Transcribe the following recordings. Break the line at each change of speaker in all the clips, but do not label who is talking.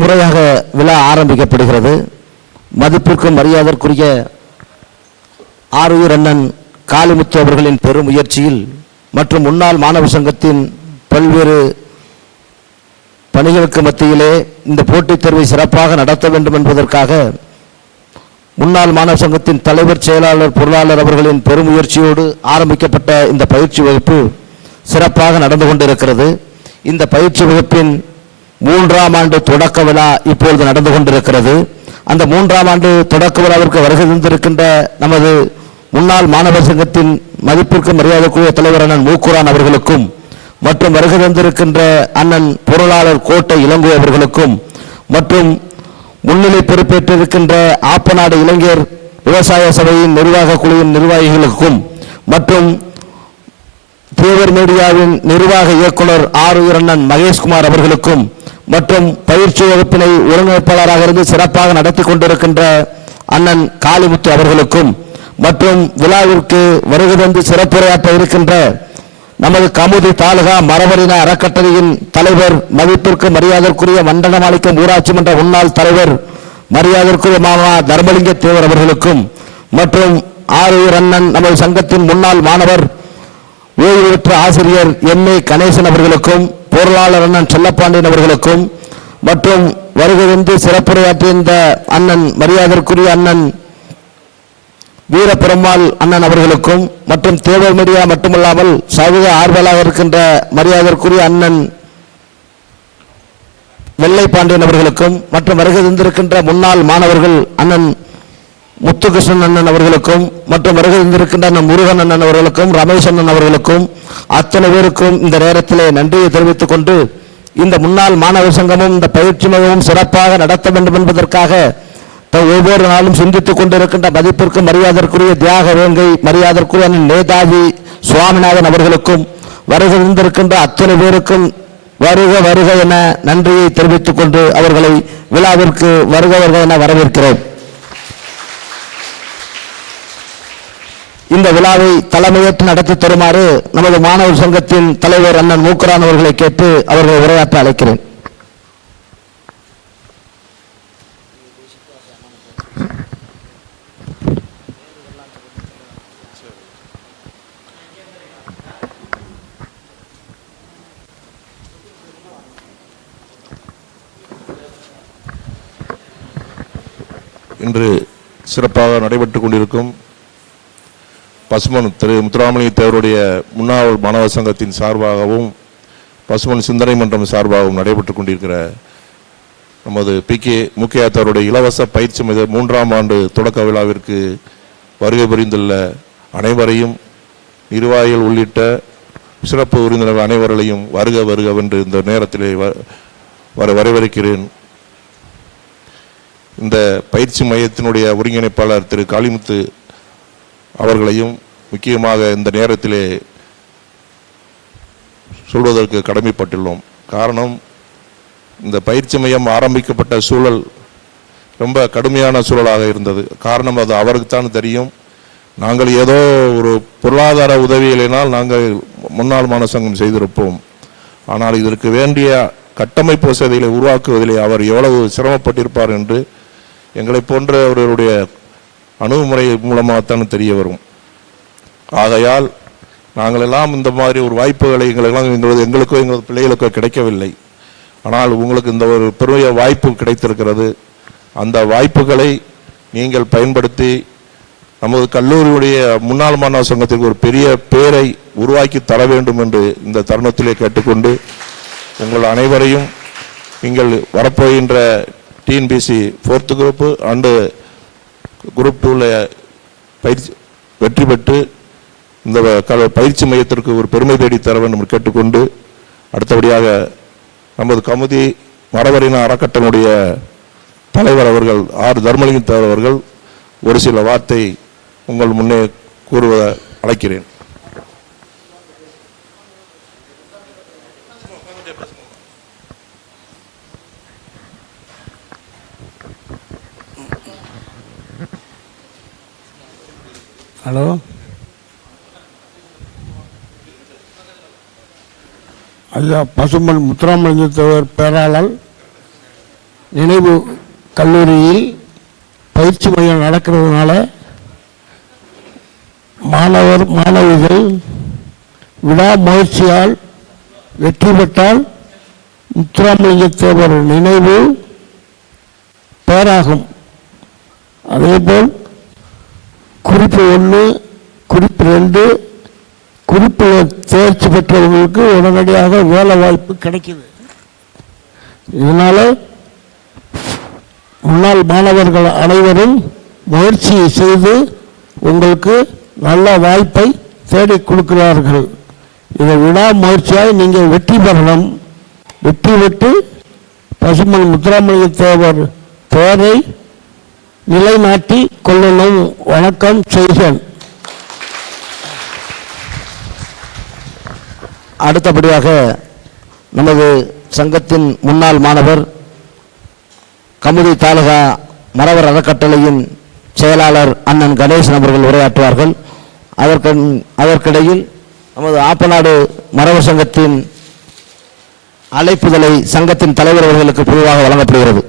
முறையாக விழா ஆரம்பிக்கப்படுகிறது. மதிப்பிற்கும் மரியாதற்குரிய ஆருயிர் அண்ணன் காளிமுத்து அவர்களின் பெரும் முயற்சியில் மற்றும் முன்னாள் மாணவர் சங்கத்தின் பல்வேறு பணிகளுக்கு மத்தியிலே இந்த போட்டித் தேர்வை சிறப்பாக நடத்த வேண்டும் என்பதற்காக முன்னாள் மாணவ சங்கத்தின் தலைவர் செயலாளர் பொருளாளர் அவர்களின் பெருமுயற்சியோடு ஆரம்பிக்கப்பட்ட இந்த பயிற்சி வகுப்பு சிறப்பாக நடந்து கொண்டிருக்கிறது. இந்த பயிற்சி வகுப்பின் மூன்றாம் ஆண்டு தொடக்க விழா இப்பொழுது நடந்து கொண்டிருக்கிறது. அந்த மூன்றாம் ஆண்டு தொடக்க விழாவிற்கு வருகை தந்திருக்கின்ற நமது முன்னாள் மாணவர் சங்கத்தின் மதிப்பிற்கு மரியாதைக்குரிய தலைவர் அண்ணன் மூக்குரான் அவர்களுக்கும் மற்றும் வருகை தந்திருக்கின்ற அண்ணன் பொருளாளர் கோட்டை இளங்கோ அவர்களுக்கும் மற்றும் முன்னிலை பொறுப்பேற்றிருக்கின்ற ஆப்பநாடு இளைஞர் விவசாய சபையின் நிர்வாக குழுவின் நிர்வாகிகளுக்கும் மற்றும் தேவர் மீடியாவின் நிர்வாக இயக்குனர் ஆர் உயிரண்ணன் மகேஷ்குமார் அவர்களுக்கும் மற்றும் பயிற்சி வகுப்பினை ஒருங்கிணைப்பாளராக இருந்து சிறப்பாக நடத்தி கொண்டிருக்கின்ற அண்ணன் காளிமுத்து அவர்களுக்கும் மற்றும் விழாவிற்கு வருகை தந்து சிறப்புரையாற்ற இருக்கின்ற நமது கமுதி தாலுகா மரபரின அறக்கட்டளையின் தலைவர் மதிப்பிற்கு மரியாதைக்குரிய மண்டலமாளிக்கம் ஊராட்சி மன்ற முன்னாள் தலைவர் மரியாதைக்குரிய மாமா தர்மலிங்க தேவர் அவர்களுக்கும் மற்றும் ஆரூர் அண்ணன் நமது சங்கத்தின் முன்னாள் மாணவர் ஓய்வு பெற்ற ஆசிரியர் எம் ஏ கணேசன் அவர்களுக்கும் பொருளாளர் அண்ணன் செல்லப்பாண்டியன் அவர்களுக்கும் மற்றும் வருகை வந்து சிறப்புரையாற்றிய இந்த அண்ணன் மரியாதைக்குரிய அண்ணன் வீரபெருமாள் அண்ணன் அவர்களுக்கும் மற்றும் தேவர் மீடியா மட்டுமல்லாமல் சமூக ஆர்வலாக இருக்கின்ற மரியாதைக்குரிய அண்ணன் வெள்ளை பாண்டியன் அவர்களுக்கும் மற்றும் வருகை தந்திருக்கின்ற முன்னாள் மாணவர்கள் அண்ணன் முத்துகிருஷ்ணன் அண்ணன் அவர்களுக்கும் மற்றும் வருகை இருந்திருக்கின்ற முருகன் அண்ணன் அவர்களுக்கும் ரமேஷ் அண்ணன் அவர்களுக்கும் அத்தனை பேருக்கும் இந்த நேரத்திலே நன்றியை தெரிவித்துக் கொண்டு இந்த முன்னாள் மாணவர் சங்கமும் இந்த பயிற்சி மையமும் சிறப்பாக நடத்த வேண்டும் என்பதற்காக ஒவ்வொரு நாளும் சிந்தித்துக் கொண்டிருக்கின்ற மதிப்பிற்கு மரியாதைக்குரிய தியாக வேங்கை மரியாதைக்குரிய நேதாஜி சுவாமிநாதன் அவர்களுக்கும் வருகை இருந்திருக்கின்ற அத்தனை பேருக்கும் வருக வருக என நன்றியை தெரிவித்துக் கொண்டு அவர்களை விழாவிற்கு வருக வருக என வரவேற்கிறோம் இந்த விழாவை தலைமையேற்று நடத்தி தருமாறு நமது மாணவர் சங்கத்தின் தலைவர் அண்ணன் மூக்கரான் அவர்களை கேட்டு அவர்களை உரையாற்ற அழைக்கிறேன்.
இன்று சிறப்பாக நடைபெற்றுக் கொண்டிருக்கும் பசுமன் திரு முத்துராமலிங்க தேவருடைய முன்னாள் மாணவர் சங்கத்தின் சார்பாகவும் பசுமன் சிந்தனை மன்றம் சார்பாகவும் நடைபெற்றுக் கொண்டிருக்கிற நமது பி. கே. முக்கியத்தவருடைய இலவச பயிற்சி மித மூன்றாம் ஆண்டு தொடக்க விழாவிற்கு வருகை புரிந்துள்ள அனைவரையும் நிர்வாகிகள் உள்ளிட்ட சிறப்பு விருந்தினர் அனைவர்களையும் வருக வருக என்று இந்த நேரத்திலே வ- வர வரவேற்கிறேன். இந்த பயிற்சி மையத்தினுடைய ஒருங்கிணைப்பாளர் திரு காளிமுத்து அவர்களையும் முக்கியமாக இந்த நேரத்திலே சொல்வதற்கு கடமைப்பட்டுள்ளோம். காரணம் இந்த பயிற்சி மையம் ஆரம்பிக்கப்பட்ட சூழல் ரொம்ப கடுமையான சூழலாக இருந்தது. காரணம் அது அவருக்குத்தான் தெரியும். நாங்கள் ஏதோ ஒரு பொருளாதார உதவியினால் நாங்கள் முன்னாள் மாணவ சங்கம் செய்திருப்போம். ஆனால் இதற்கு வேண்டிய கட்டமைப்பு வசதிகளை உருவாக்குவதிலே அவர் எவ்வளவு சிரமப்பட்டிருப்பார் என்று எங்களை போன்றவர்களுடைய அணுகுமுறை மூலமாகத்தான் தெரிய வரும். ஆகையால் நாங்கள் எல்லாம் இந்த மாதிரி ஒரு வாய்ப்புகளை எங்களெல்லாம் எங்களது எங்களுக்கோ எங்களது பிள்ளைகளுக்கோ கிடைக்கவில்லை. ஆனால் உங்களுக்கு இந்த ஒரு பெரிய வாய்ப்பு கிடைத்திருக்கிறது. அந்த வாய்ப்புகளை நீங்கள் பயன்படுத்தி நமது கல்லூரியுடைய முன்னாள் மாணவர் சங்கத்திற்கு ஒரு பெரிய பேரை உருவாக்கி தர வேண்டும் என்று இந்த தருணத்திலே கேட்டுக்கொண்டு உங்கள் அனைவரையும் நீங்கள் வரப்போகின்ற TNPSC fourth group and group டூவில் பயிற்சி வெற்றி பெற்று இந்த பயிற்சி மையத்திற்கு ஒரு பெருமை தேடி தர வேண்டும் கேட்டுக்கொண்டு அடுத்தபடியாக நமது கமுதி மரவரின அறக்கட்டனுடைய தலைவர் அவர்கள் ஆர். தர்மலிங்கம் அவர்கள் ஒரு சில வார்த்தை உங்கள் முன்னே கூறுவ அழைக்கிறேன்.
ஹலோ. ஐயா பசுமன் முத்துராமலிங்க தேவர் பேராளர் நினைவு கல்லூரியில் பயிற்சி மையம் நடக்கிறதுனால மாணவர் மாணவிகள் விடாமுயற்சியால் வெற்றி பெற்றால் முத்துராமலிங்க தேவர் நினைவு பேராகும். அதேபோல் குறிப்பு ஒன்று குறிப்பு ரெண்டு குறிப்பில் தேர்ச்சி பெற்றவங்களுக்கு உடனடியாக வேலை வாய்ப்பு கிடைக்குது. இதனால் முன்னாள் மாணவர்கள் அனைவரும் முயற்சி செய்து உங்களுக்கு நல்ல வாய்ப்பை தேடி கொடுக்கிறார்கள். இதை விடாமுயற்சியாய் நீங்கள் வெற்றி பெறணும். வெற்றி பெற்று பசுமன் முத்துராமலிங்க தேவர் பெயரை நிலைநாட்டி கொள்ளணும். வணக்கம். செய்கிறேன்
அடுத்தபடியாக நமது சங்கத்தின் முன்னாள் மாணவர் கமுதி தாலுகா மரவர் அறக்கட்டளையின் செயலாளர் அண்ணன் கணேசன் அவர்கள் உரையாற்றுவார்கள். அதற்கு அதற்கிடையில் நமது ஆப்பநாடு மரவர் சங்கத்தின் அழைப்புதலை சங்கத்தின் தலைவர் அவர்களுக்கு பொதுவாக வழங்கப்படுகிறது.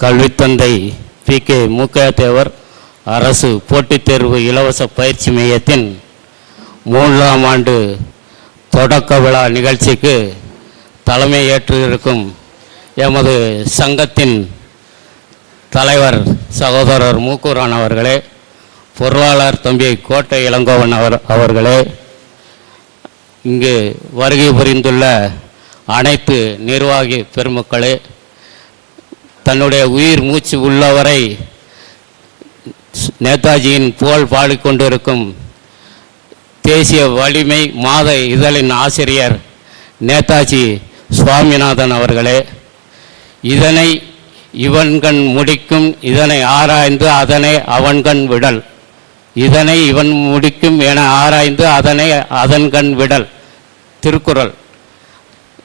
கல்வித்தந்தை பி. கே. மூக்கையாதேவர் அரசு போட்டித் தேர்வு இலவச பயிற்சி மையத்தின் மூன்றாம் ஆண்டு தொடக்க விழா நிகழ்ச்சிக்கு தலைமை ஏற்று இருக்கும் எமது சங்கத்தின் தலைவர் சகோதரர் மூக்கூரான் அவர்களே பொருளாளர் தம்பி கோட்டை இளங்கோவன் அவர் அவர்களே இங்கு வருகை புரிந்துள்ள அனைத்து நிர்வாகி பெருமக்களே தன்னுடைய உயிர் மூச்சு உள்ளவரை நேதாஜியின் புகழ் பாடிக்கொண்டிருக்கும் தேசிய வலிமை மாத இதழின் ஆசிரியர் நேதாஜி சுவாமிநாதன் அவர்களே இதனை இவன்கண் முடிக்கும் இதனை ஆராய்ந்து அதனை அவன்கண் விடல். இதனை இவன் முடிக்கும் என ஆராய்ந்து அதனை அதன்கண் விடல். திருக்குறள்.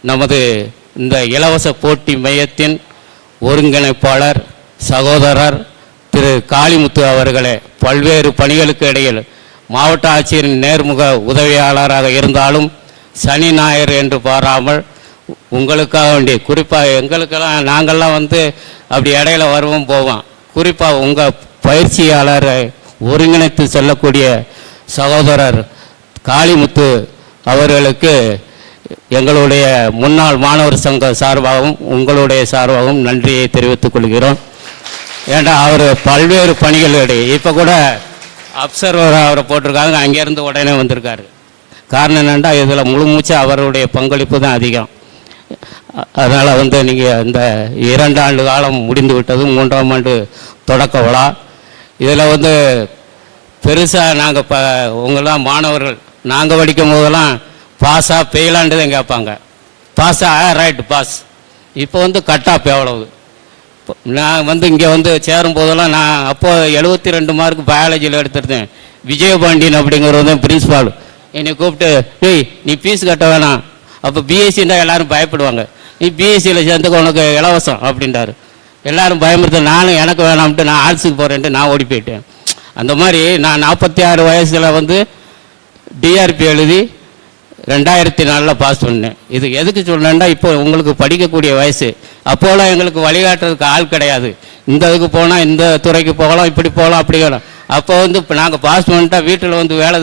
நமது இந்த இலவச போட்டி மையத்தின் ஒருங்கிணைப்பாளர் சகோதரர் திரு காளிமுத்து அவர்களே பல்வேறு பணிகளுக்கு இடையில் மாவட்ட ஆட்சியரின் நேர்முக உதவியாளராக இருந்தாலும் சனி ஞாயிறு என்று பாராமல் உங்களுக்காக வேண்டி குறிப்பாக எங்களுக்கெல்லாம் நாங்கள்லாம் வந்து அப்படி இடையில வருவோம் போவோம். குறிப்பாக உங்கள் பயிற்சியாளரை ஒருங்கிணைத்து செல்லக்கூடிய சகோதரர் காளிமுத்து அவர்களுக்கு எங்களுடைய முன்னாள் மாணவர் சங்க சார்பாகவும் உங்களுடைய சார்பாகவும் நன்றியை தெரிவித்துக் கொள்கிறோம். ஏண்டா அவர் பல்வேறு பணிகளுடைய இப்போ கூட அப்சர்வர் அவரை போட்டிருக்காங்க அங்கேருந்து உடனே வந்திருக்காரு. காரணம் என்னென்னா இதில் முழு மூச்சு அவருடைய பங்களிப்பு தான் அதிகம். அதனால் வந்து நீங்கள் இந்த இரண்டு ஆண்டு காலம் முடிந்து விட்டது மூன்றாம் ஆண்டு தொடக்க விழா. இதில் வந்து பெருசாக நாங்கள் இப்போ உங்களாம் மாணவர்கள் நாங்கள் படிக்கும் போதெல்லாம் பாஸாக ஃபெயிலான்ட்டு தான் கேட்பாங்க பாஸா ரைட் பாஸ். இப்போ வந்து கட்டாப் எவ்வளவு? இப்போ நான் வந்து இங்கே வந்து சேரும் போதெல்லாம் நான் அப்போது எழுபத்தி ரெண்டு மார்க் பயாலஜியில் எடுத்திருந்தேன். விஜயபாண்டியன் அப்படிங்கிறது தான் பிரின்ஸ்பால் என்னை கூப்பிட்டு டேய் நீ ஃபீஸ் கட்ட வேணாம். அப்போ பிஎஸ்சின்னா எல்லோரும் பயப்படுவாங்க. நீ பிஎஸ்சியில் சேர்ந்துக்க உனக்கு இலவசம் அப்படின்றாரு. எல்லாரும் பயமுறுத்த நானும் எனக்கு வேணாம்ட்டு நான் ஆர்ட்ஸுக்கு போகிறேன்ட்டு நான் ஓடி போயிட்டேன். அந்த மாதிரி நான் நாற்பத்தி ஆறு வயசில் வந்து டிஆர்பி எழுதி ரெண்டாயிரத்தி நாலில் பாஸ் பண்ணேன். இது எதுக்கு சொல்றேன்னா இப்போ உங்களுக்கு படிக்கக்கூடிய வயசு. அப்போலாம் எங்களுக்கு வழிகாட்டுறதுக்கு ஆள் கிடையாது. இந்த இதுக்கு போனால் இந்த துறைக்கு போகலாம் இப்படி போகலாம் அப்படி போகலாம். அப்போ வந்து இப்போ நாங்கள் பாஸ் பண்ணிட்டா வீட்டில் வந்து வேலை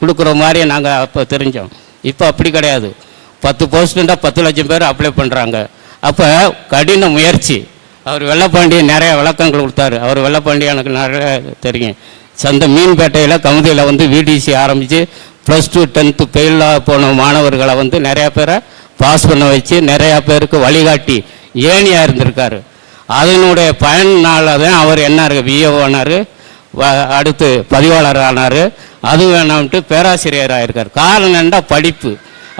கொடுக்குற மாதிரியே நாங்கள் அப்போ தெரிஞ்சோம். இப்போ அப்படி கிடையாது. பத்து போஸ்ட்டுண்டா பத்து லட்சம் பேர் அப்ளை பண்ணுறாங்க அப்போ கடின முயற்சி. அவர் வெள்ளப்பாண்டியன் நிறைய விளக்கங்கள் கொடுத்தாரு. அவர் வெள்ளப்பாண்டியன் எனக்கு நிறைய தெரியும். சந்தை மீன்பேட்டையில் கமுதியில் வந்து விடிசி ஆரம்பித்து ப்ளஸ் டூ டென்த்து ஃபெயிலாக போன மாணவர்களை வந்து நிறையா பேரை பாஸ் பண்ண வச்சு நிறையா பேருக்கு வழிகாட்டி ஏணியாக இருந்திருக்காரு. அதனுடைய பயனால் தான் அவர் என்ன விஏஓ ஆனார் அடுத்து பதிவாளர் ஆனார். அது வேணாம்ட்டு பேராசிரியர் ஆயிருக்கார் காரணம் என்ன? படிப்பு.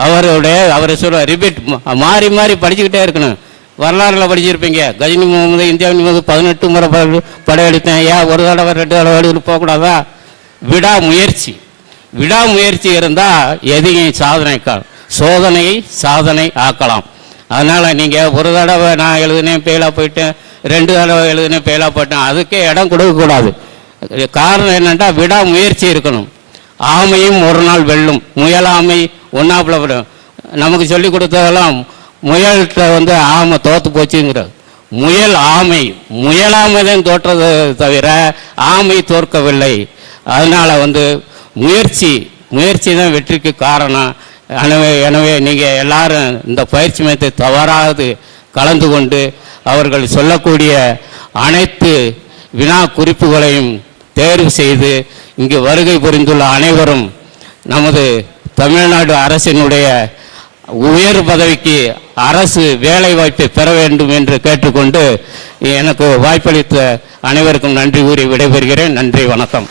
அவருடைய அவரை சொல்ல ரிப்பீட் மாறி மாறி படிச்சுக்கிட்டே இருக்கணும். வரலாறுல படிச்சிருப்பீங்க. கஜினி முகமது இந்தியாவின் மீது பதினெட்டு முறை படையெடுத்தேன். ஏன் ஒரு தடவை ரெண்டு தடவை எடுத்து போகக்கூடாதா? விடாமுயற்சி. விடாமுயற்சி இருந்தால் எதையும் சாதனைக்கால் சோதனையை சாதனை ஆக்கலாம். அதனால் நீங்கள் ஒரு தடவை நான் எழுதினேன் ஃபெயிலாக போயிட்டேன். ரெண்டு தடவை எழுதுனேன் ஃபெயிலாக போயிட்டேன். அதுக்கே இடம் கொடுக்கக்கூடாது. காரணம் என்னென்னா விடாமுயற்சி இருக்கணும். ஆமையும் ஒரு நாள் வெல்லும். முயலாமை ஒன்றாப்புல வரும் நமக்கு சொல்லி கொடுத்ததெல்லாம் முயல்கிட்ட வந்து ஆமை தோத்து போச்சுங்கிறது முயல் ஆமை. முயலாமை தான் தோற்றது தவிர ஆமை தோற்கவில்லை. அதனால் வந்து முயற்சி முயற்சி தான் வெற்றிக்கு காரணம். எனவே எனவே நீங்கள் எல்லாரும் இந்த பயிற்சி மையத்தை தவறாது கலந்து கொண்டு அவர்கள் சொல்லக்கூடிய அனைத்து வினா குறிப்புகளையும் தேர்வு செய்து இங்கு வருகை புரிந்துள்ள அனைவரும் நமது தமிழ்நாடு அரசினுடைய உயர் பதவிக்கு அரசு வேலை வாய்ப்பை பெற வேண்டும் என்று கேட்டுக்கொண்டு எனக்கு வாய்ப்பளித்த அனைவருக்கும் நன்றி கூறி விடைபெறுகிறேன். நன்றி வணக்கம்.